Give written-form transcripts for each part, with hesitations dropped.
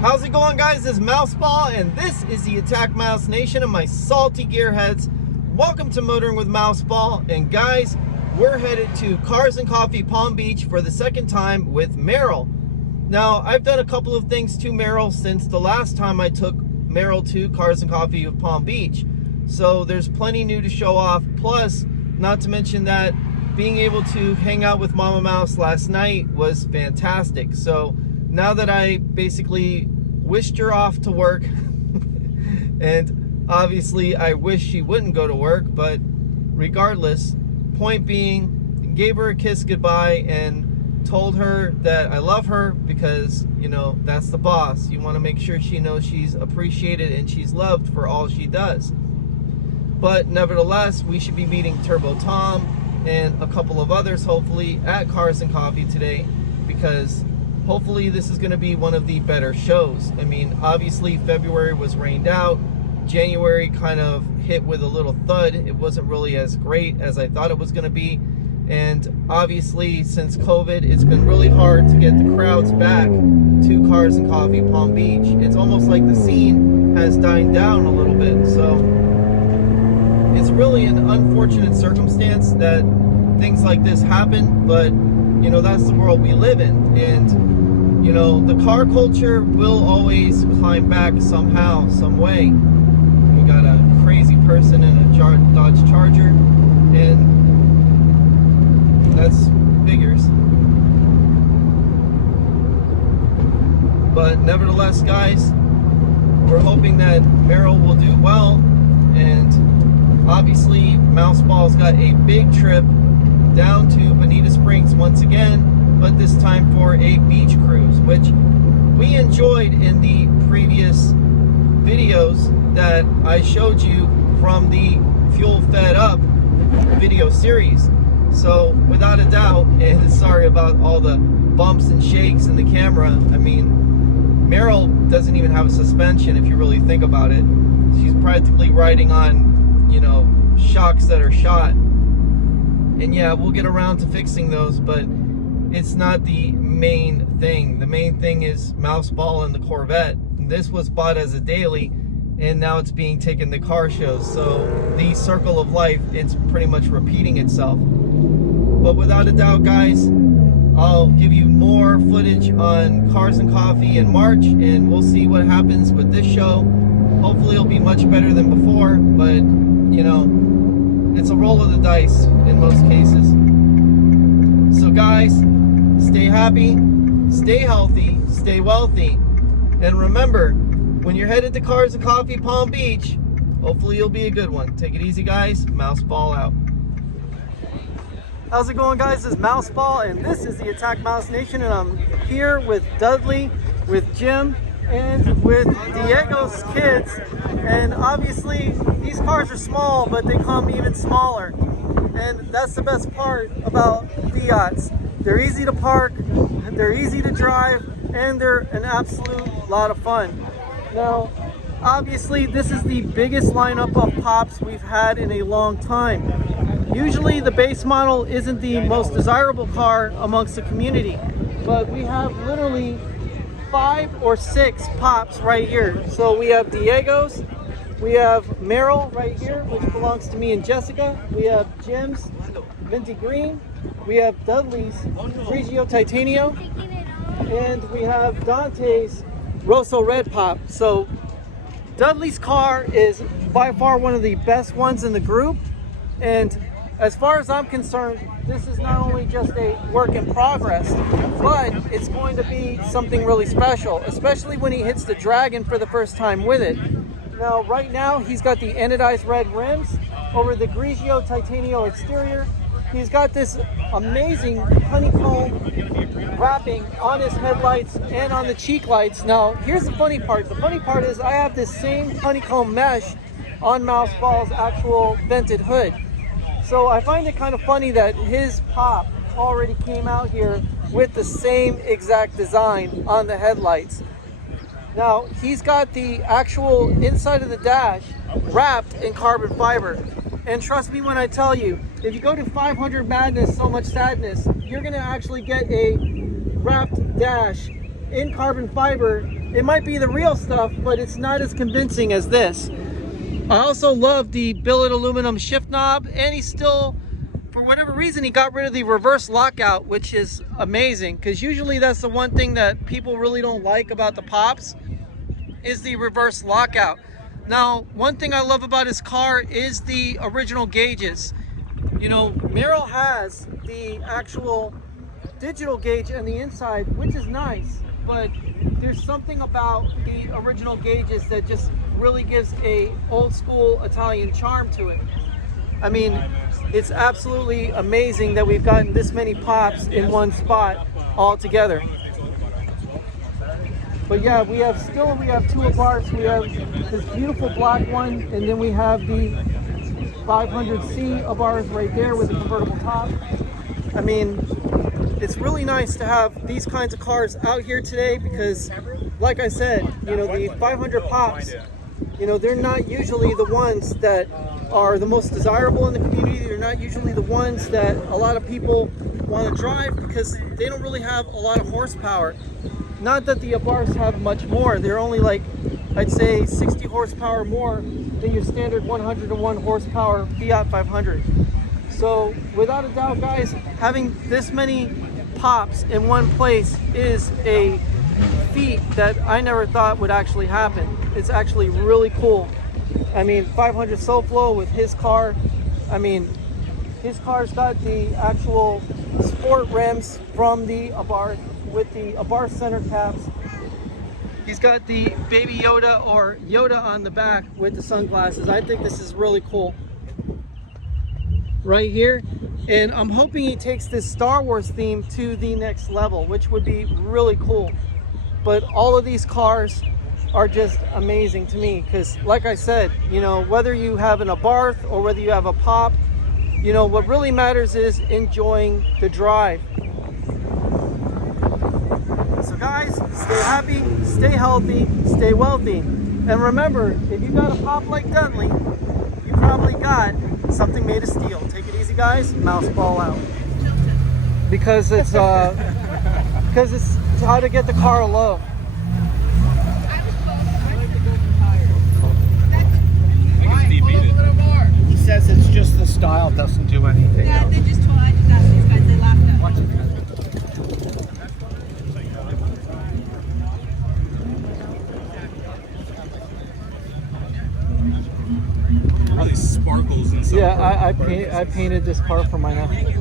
How's it going, guys? This is Mouseball, and this is the AttackMouse Nation and my salty gearheads. Welcome to Motoring with Mouseball, and guys, we're headed to Cars and Coffee Palm Beach for the second time with Marril. Now, I've done a couple of things to Marril since the last time I took Marril to Cars and Coffee of Palm Beach. So there's plenty new to show off, plus, not to mention that being able to hang out with Mama Mouse last night was fantastic. So now that I basically wished her off to work, and obviously I wish she wouldn't go to work, but regardless, point being, gave her a kiss goodbye and told her that I love her because, you know, that's the boss. You want to make sure she knows she's appreciated and she's loved for all she does. But nevertheless, we should be meeting Turbo Tom and a couple of others hopefully at Cars and Coffee today, because hopefully this is going to be one of the better shows. I mean, obviously February was rained out. January kind of hit with a little thud. It wasn't really as great as I thought it was going to be. And obviously since COVID, it's been really hard to get the crowds back to Cars and Coffee Palm Beach. It's almost like the scene has died down a little bit. So it's really an unfortunate circumstance that things like this happen, but you know, that's the world we live in. And you know, the car culture will always climb back somehow, some way. We got a crazy person in a Dodge Charger, and that's figures. But nevertheless, guys, we're hoping that Marril will do well, and obviously Mouseball's got a big trip down to Bonita Springs once again, but this time for a beach cruise, which we enjoyed in the previous videos that I showed you from the Fuel Fed Up video series. So without a doubt, and sorry about all the bumps and shakes in the camera, I mean, Marril doesn't even have a suspension if you really think about it. She's practically riding on, you know, shocks that are shot. And yeah, we'll get around to fixing those, but it's not the main thing. The main thing is Mouseball and the Corvette. This was bought as a daily, and now it's being taken to car shows. So the circle of life, it's pretty much repeating itself. But without a doubt, guys, I'll give you more footage on Cars and Coffee in March, and we'll see what happens with this show. Hopefully it'll be much better than before, but you know, it's a roll of the dice in most cases. So guys, stay happy, stay healthy, stay wealthy, and remember, when you're headed to Cars and Coffee Palm Beach, hopefully you'll be a good one. Take it easy, guys. Mouseball out. How's it going, guys? This is Mouseball, and this is the AttackMouse Nation, and I'm here with Dudley, with Jim, and with Diego's kids. And obviously these cars are small, but they come even smaller, and that's the best part about Fiats. They're easy to park, they're easy to drive, and they're an absolute lot of fun. Now obviously this is the biggest lineup of Pops we've had in a long time. Usually the base model isn't the most desirable car amongst the community, but we have literally 5 or 6 Pops right here. So we have Diego's, we have Marril right here, which belongs to me and Jessica. We have Jim's Minty Green, we have Dudley's Grigio Titanio, and we have Dante's Rosso Red Pop. So Dudley's car is by far one of the best ones in the group, and as far as I'm concerned, this is not only just a work in progress, but it's going to be something really special, especially when he hits the Dragon for the first time with it. Now, right now, he's got the anodized red rims over the Grigio Titanio exterior. He's got this amazing honeycomb wrapping on his headlights and on the cheek lights. Now, here's the funny part. The funny part is I have this same honeycomb mesh on Mouseball's actual vented hood. So I find it kind of funny that his Pop already came out here with the same exact design on the headlights. Now, he's got the actual inside of the dash wrapped in carbon fiber. And trust me when I tell you, if you go to 500 Madness, So Much Sadness, you're going to actually get a wrapped dash in carbon fiber it might be the real stuff, but it's not as convincing as this. I also love the billet aluminum shift knob, and he still, for whatever reason, he got rid of the reverse lockout, which is amazing, because usually that's the one thing that people really don't like about the Pops, is the reverse lockout. Now, one thing I love about his car is the original gauges. You know, Marril has the actual digital gauge on the inside, which is nice, but there's something about the original gauges that just really gives a old school Italian charm to it. I mean, it's absolutely amazing that we've gotten this many Pops in one spot all together. But yeah, we have two Abarths. We have this beautiful black one, and then we have the 500C Abarth right there with a convertible top. I mean, it's really nice to have these kinds of cars out here today because, like I said, you know, the 500 Pops, you know, they're not usually the ones that are the most desirable in the community. They're not usually the ones that a lot of people want to drive because they don't really have a lot of horsepower. Not that the Abarths have much more. They're only like, I'd say 60 horsepower more than your standard 101 horsepower Fiat 500. So without a doubt, guys, having this many Pops in one place is a feat that I never thought would actually happen. It's actually really cool. I mean, 500 SoFlo with his car. I mean, his car's got the actual sport rims from the Abarth with the Abarth center caps. He's got the Baby Yoda or Yoda on the back with the sunglasses. I think this is really cool right here. And I'm hoping he takes this Star Wars theme to the next level, which would be really cool. But all of these cars are just amazing to me because, like I said, you know, whether you have an Abarth or whether you have a Pop, you know, what really matters is enjoying the drive. So guys, stay happy, stay healthy, stay wealthy. And remember, if you got a Pop like Dudley, you probably got something made of steel. Take it easy, guys. Mouseball out. Because it's how to get the car low. He says it's just the style, doesn't do anything. Yeah, they just told I did that to these guys. They laughed at me. Watch it. All these sparkles and stuff. Yeah, I painted this car for my nephew.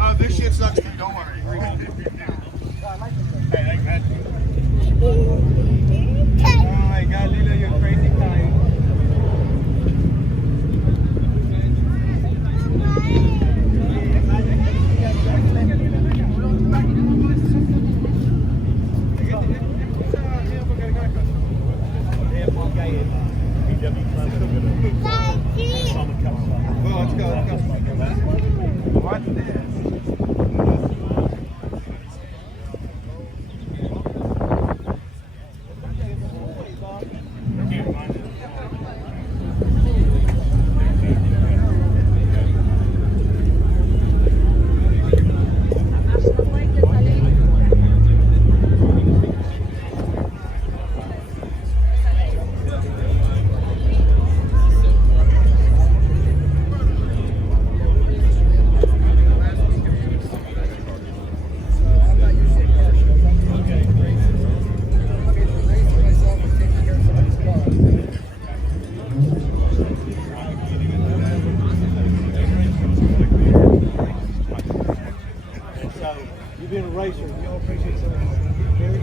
Oh, this shit sucks too, don't worry. Hey, oh my god, Lilo, you're crazy kind. Well, let's go. Watch this. You've been a racer. You all appreciate something very